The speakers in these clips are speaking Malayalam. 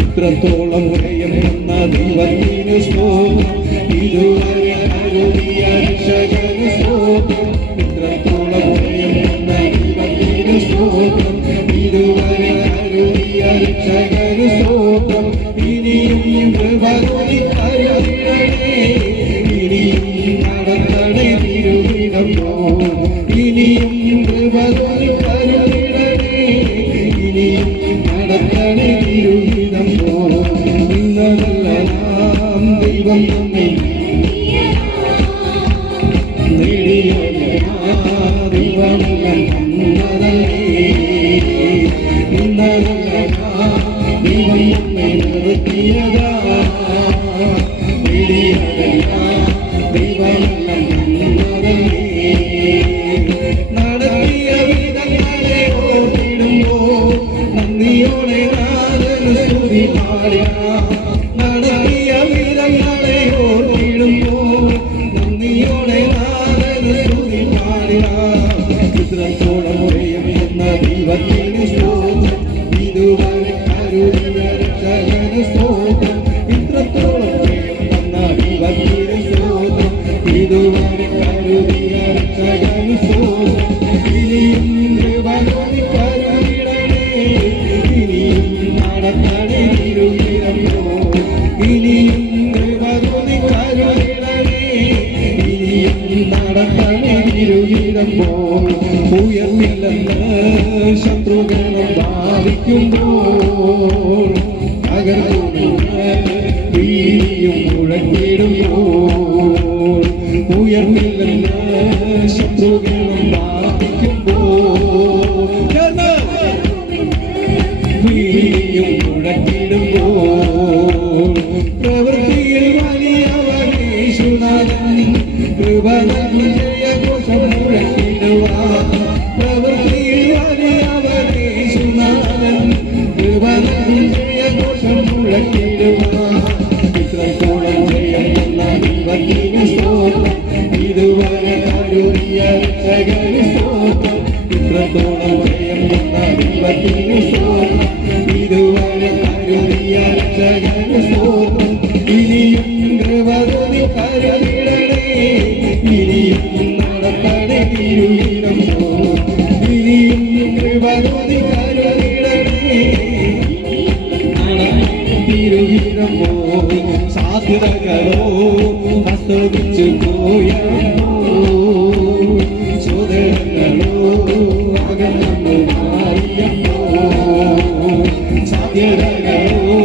ഇത്രത്തോളം ഉയരുന്ന ദൈവത്തിന് സ്തോത്രം, ഇതുവരെ അരുളിയ രക്ഷകന് സ്തോത്രം. ഇത്രത്തോളം ഉയരുന്ന ദൈവത്തിന് സ്തോത്രം, ഇതുവരെ അരുളിയ രക്ഷകന് സ്തോത്രം. ഇനിയും കൃപകളി കരുണേ, ഇനിയും നടത്തണേ തിരുവിടം പോ. ഇനിയും കൃപകളി കരുണേ, ഇനിയും നടത്തണേ തിരുവിടം പോ. ഇന്നതെല്ലാം ദൈവം നമ്മെ ദൈവം തന്നതല്ലേ. ഇന്നതെല്ലാം ദൈവം നമ്മെ നിർത്തിയതാ. ദൈവം തന്നതല്ലേ. നടത്തിയ വിധങ്ങളെ ഓർത്തിടുമ്പോ നന്ദിയോടെ നാഥന് സ്തുതി പാടിടാം. നടത്തിയ വിധങ്ങളെ ഓർത്തിടുമ്പോ നന്ദിയോടെ നാഥന് സ്തുതി പാടിടാം. ഇത്രത്തോളം ഉയരുന്ന ദൈവത്തിന് സ്തോത്രം, ഇതുവരെ അരുളിയ രക്ഷകന് സ്തോത്രം. ഇത്രത്തോളം ഉയരുന്ന ദൈവത്തിന് സ്തോത്രം, ഇതുവരെ അരുളിയ രക്ഷകന് സ്തോത്രം. ഇനിയും കൃപകളി കരുണേ, ഇനിയും നടത്തണേ തിരുവിടം പോ. ഇനിയും കൃപകളി കരുണേ, ഇനിയും നടത്തണേ തിരുവിടം പോ. ഉയർന്നില്ലെന്ന് ശത്രുഗണം ബാധിക്കുമ്പോൾ, തകർന്നുവീണ് ഭീതിയും മുഴങ്ങിടുമ്പോൾ. ഉയർന്നില്ലെന്ന് ശത്രുഗണം ബാധിക്കുമ്പോൾ, ഭീതിയും മുഴങ്ങിടുമ്പോൾ. പ്രവൃത്തിയിൽ വലിയവൻ യേശുനാഥൻ, കൃപ നൽകും ജയഘോഷം മുഴങ്ങിടുവാൻ. പ്രവൃത്തിയിൽ വലിയവൻ യേശുനാഥൻ, കൃപ നൽകും ജയഘോഷം മുഴങ്ങിടുവാൻ. ഇത്രത്തോളം ജയമെന്ന ദൈവത്തിന് സ്തോത്രം, ഇതുവരെ അരുളിയ രക്ഷകന് സ്തോത്രം. ഇത്രത്തോളം ജയമെന്ന ദൈവത്തിന് സ്തോത്രം, ഇതുവരെ അരുളിയ രക്ഷകന് സ്തോത്രം. ഇനി കരുതിടണേ ഇനിയും നടത്തണേ തിരുഹിതം ഇനിയും കൃപ തോന്നി കരുതിടണേ തിരുഹിതം സാധ്യതകളോ അസ്തമിച്ചു പോയപ്പോ ചോദനകളോ അകന്നു മാറിയപ്പോ സാധ്യതകളോ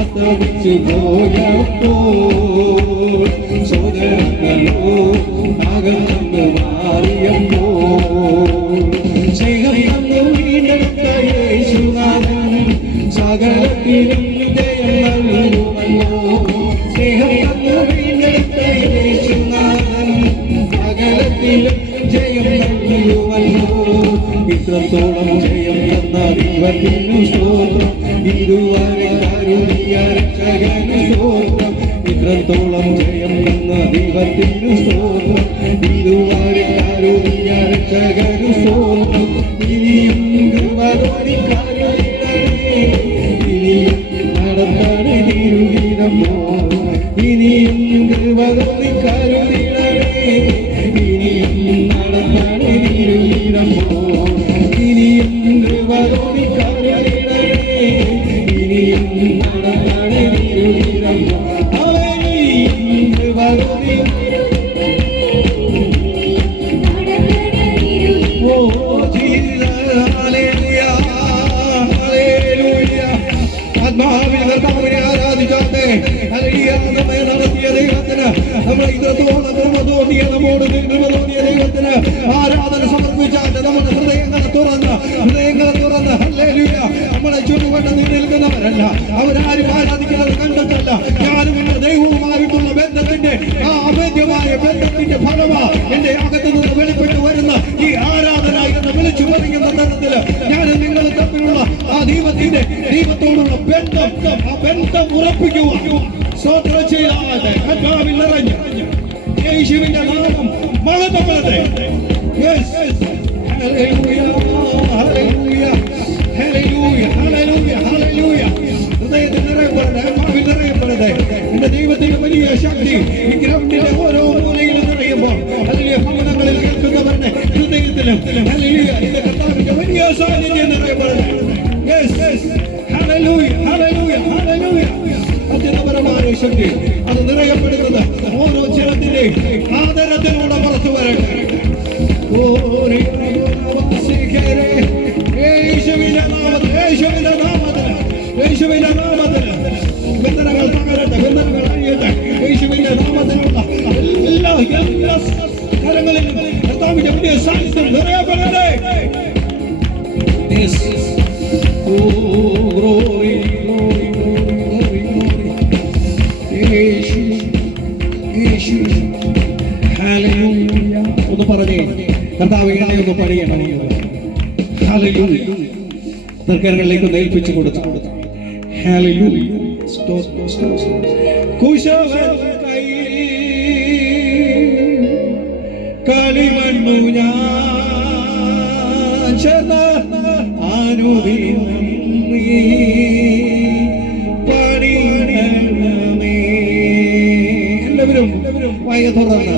അസ്തമിച്ചു പോയപ്പോ ചോദനകളോ അകന്നു മാറിയപ്പോ സ്നേഹം തന്നു വീണ്ടെടുത്ത യേശുനാഥൻ സകലത്തിലും ജയം നൽകുമല്ലോ സ്നേഹം തന്നു വീണ്ടെടുത്ത യേശുനാഥൻ സകലത്തിലും ജയം നൽകുമല്ലോ ഇത്രത്തോളം ജയം എന്ന ദൈവത്തിനു സ്തോത്രം ഇതുവരെ കരുതിയ രക്ഷകനു സ്തോത്രം ഇത്രത്തോളം ജയം എന്ന ദൈവത്തിനു സ്തോത്രം ഇതുവരെ കരുതിയ രക്ഷകനു സ്തോത്രം ഇനിയും കൃപ തോന്നി കരുതിടണേ ഇനിയും നടത്തണേ തിരുഹിതം ഇനിയും കൃപ തോന്നി കരുതിടണേ ഇനിയും നടത്തണേ തിരുഹിതം ഇനിയും കൃപ തോന്നി കരുതിടണേ ഇനിയും നടത്തണേ തിരുഹിതം ഇനിയും കൃപ തോന്നി ആത്മാവിൽ കർത്താവിനെ ആരാധിച്ചാട്ടെ നടത്തിയ ദൈവത്തിന് നമ്മൾ ഇത്രത്തോളം കൃപ തോന്നിയ നമ്മോട് കൃപ തോന്നിയ ദൈവത്തിന് ആരാധന സമർപ്പിച്ചാട്ടെ നമ്മുടെ ഹൃദയങ്ങളെ തുറന്ന് ഹല്ലേലൂയ നമ്മളെ ചുറ്റുവട്ട നിൽക്കുന്നവരല്ല അവരാരും ആരാധിക്കുന്നത് കണ്ടെത്തല്ല ഞാനും എന്റെ ദൈവവുമായിട്ടുള്ള ബന്ധത്തിന്റെ ആ അഭേദ്യമായ ബന്ധത്തിന്റെ ഫലമാ എന്റെ അകത്തു നിന്ന് വെളിപ്പെട്ട് വരുന്ന ഈ ആരാധന എന്ന് വിളിച്ചു പറയുന്ന തരത്തില് ഞാനും നിങ്ങൾ തമ്മിലുള്ള ആ ദൈവത്തോടുള്ള ബന്ധം ഉറപ്പിക്കുവാൻ സ്തോത്രം ചെയ്യാതെ കർത്താവിൽ നിറഞ്ഞ് യേശുവിന്റെ നാമം മഹത്വപ്പെടട്ടെ. ഹൃദയത്തിൽ നിറയപ്പെടട്ടെ, ആത്മാവിൽ നിറയപ്പെടട്ടെ. എന്റെ ദൈവത്തിന്റെ വലിയ ശക്തി ഈ ഗ്രൗണ്ടിന്റെ ഓരോ മൂലയിലും നിറയുമ്പോൾ അതിലെ ഭവനങ്ങളിൽ കേൾക്കുന്നവരുടെ ഹൃദയത്തിലും എന്റെ കർത്താവിന്റെ വലിയ സാന്നിധ്യം നിറയപ്പെടട്ടെ. അത്യന്തപരമായ ശക്തി അത് നിറയപ്പെടുന്നത് ഓരോ ജനത്തിന്റെയും ആദരത്തിലൂടെ പുറത്തു വരട്ടെ. യേശുവിന്റെ നാമത്തിന് ബന്ധനങ്ങൾ തകരട്ടെ, ബന്ധനങ്ങൾ അഴിയട്ടെ. യേശുവിന്റെ നാമത്തിലുള്ള എല്ലാ സ്ഥലങ്ങളിലും കർത്താവിന്റെ വലിയ സാന്നിധ്യം നിറയപ്പെടട്ടെ. ഒന്ന് പറഞ്ഞേ കർത്താവിനെ ഒന്ന് പണിയണം. തർക്കങ്ങളിലേക്ക് ഏൽപ്പിച്ചു കൊടുത്തു. കളിമണ്ണു ഞാൻ പണിയണമേ. എല്ലാവരും വയ തുറന്ന്